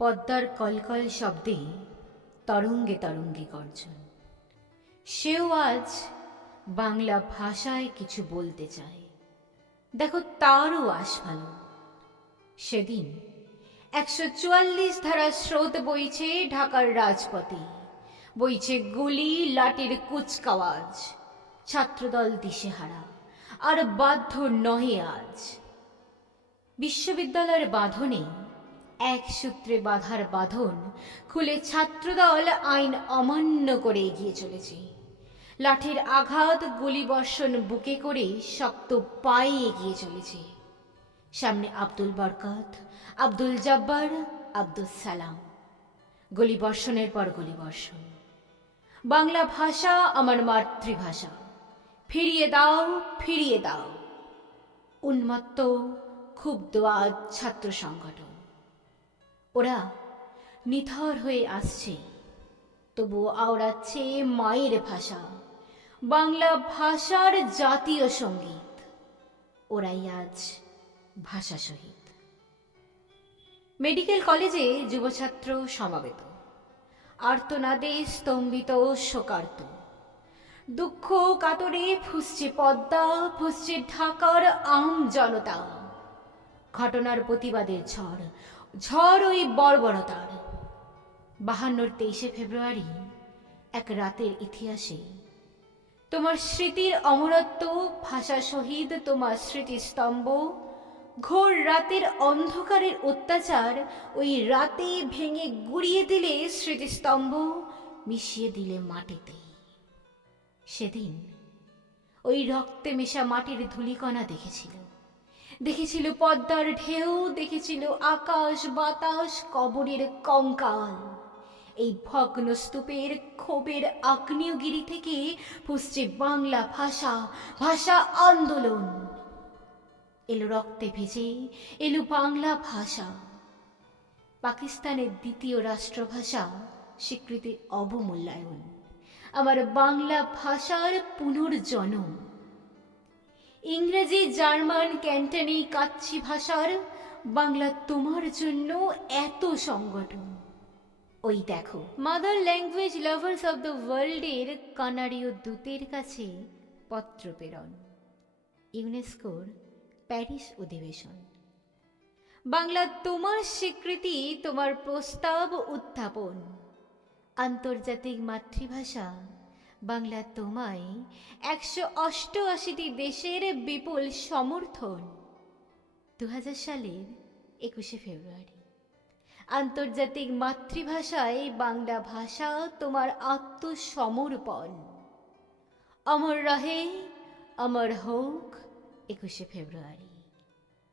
পদ্মার কলকল শব্দে তরঙ্গে তরঙ্গে গর্জন। সেও আজ বাংলা ভাষায় কিছু বলতে চায়। দেখো তারও আস্ফালন। সেদিন ১৪৪ ধারা স্রোত বইছে ঢাকার রাজপথে, বইছে গুলি লাঠির কুচকাওয়াজ। ছাত্রদল দিশেহারা, আর বাধ্য নহে আজ। বিশ্ববিদ্যালয়ের বাঁধনে এক সূত্রে বাঁধার বাঁধন খুলে ছাত্রদল আইন অমান্য করে এগিয়ে চলেছে। লাঠির আঘাত, গুলিবর্ষণ বুকে করে শক্ত পায়ে এগিয়ে চলেছে। সামনে আব্দুল বরকত, আব্দুল জব্বার, আব্দুল সালাম। গুলিবর্ষণের পর গুলিবর্ষণ। বাংলা ভাষা আমার মাতৃভাষা, ফিরিয়ে দাও, ফিরিয়ে দাও। উন্মত্ত ক্ষুব্ধ আজ ছাত্র সংগঠন। ওরা নিথর হয়ে আসছে, তবুও আওড়াচ্ছে মায়ের ভাষা, বাংলা ভাষার জাতীয় সঙ্গীত। ওরাই আজ ভাষা শহীদ। মেডিকেল কলেজে যুবছাত্র সমাবেত, আর্তনাদে স্তম্ভিত, শোকার্ত। দুঃখ কাতরে ফুঁসছে পদ্মা, ফুঁসছে ঢাকার আম জনতা। ঘটনার প্রতিবাদের ঝড়, ঝড় ওই বর্বরতার। ৫২-র ২৩শে ফেব্রুয়ারি এক রাতের ইতিহাসে তোমার স্মৃতির অমরত্ব, ভাষা শহীদ তোমার স্মৃতিস্তম্ভ। ঘোর রাতের অন্ধকারের অত্যাচার ওই রাতে ভেঙে গুড়িয়ে দিলে স্মৃতিস্তম্ভ, মিশিয়ে দিলে মাটিতে। সেদিন ওই রক্তে মেশা মাটির ধূলিকণা দেখেছিল, দেখেছিল পদ্মার ঢেউ, দেখেছিল আকাশ বাতাস, কবরের কঙ্কাল। এই ভগ্ন স্তূপের ক্ষোভের আগ্নেয়গিরি থেকে ফুঁসছে বাংলা ভাষা, ভাষা আন্দোলন। এলো রক্তে ভেজে, এলো বাংলা ভাষা। পাকিস্তানের দ্বিতীয় রাষ্ট্রভাষা স্বীকৃতির অবমূল্যায়ন, আমার বাংলা ভাষার পুনর্জন্ম। ইংরেজি, জার্মান, ক্যান্টনি, কাচ্চি ভাষার বাংলা তোমার জন্য এত সংগঠন। ওই দেখো, mother language lovers of the ওয়ার্ল্ডের কানাডীয় দূতের কাছে পত্র প্রেরণ। ইউনেস্কোর প্যারিস অধিবেশন। বাংলা তোমার স্বীকৃতি, তোমার প্রস্তাব উত্থাপন। আন্তর্জাতিক মাতৃভাষা বাংলা তোমায় ১৮৮টি দেশের বিপুল সমর্থন। ২০০০ সালের ২১শে ফেব্রুয়ারি। আন্তর্জাতিক মাতৃভাষায় বাংলা ভাষা তোমার আত্মসমর্পণ। অমর রহে, অমর হোক ২১শে ফেব্রুয়ারি।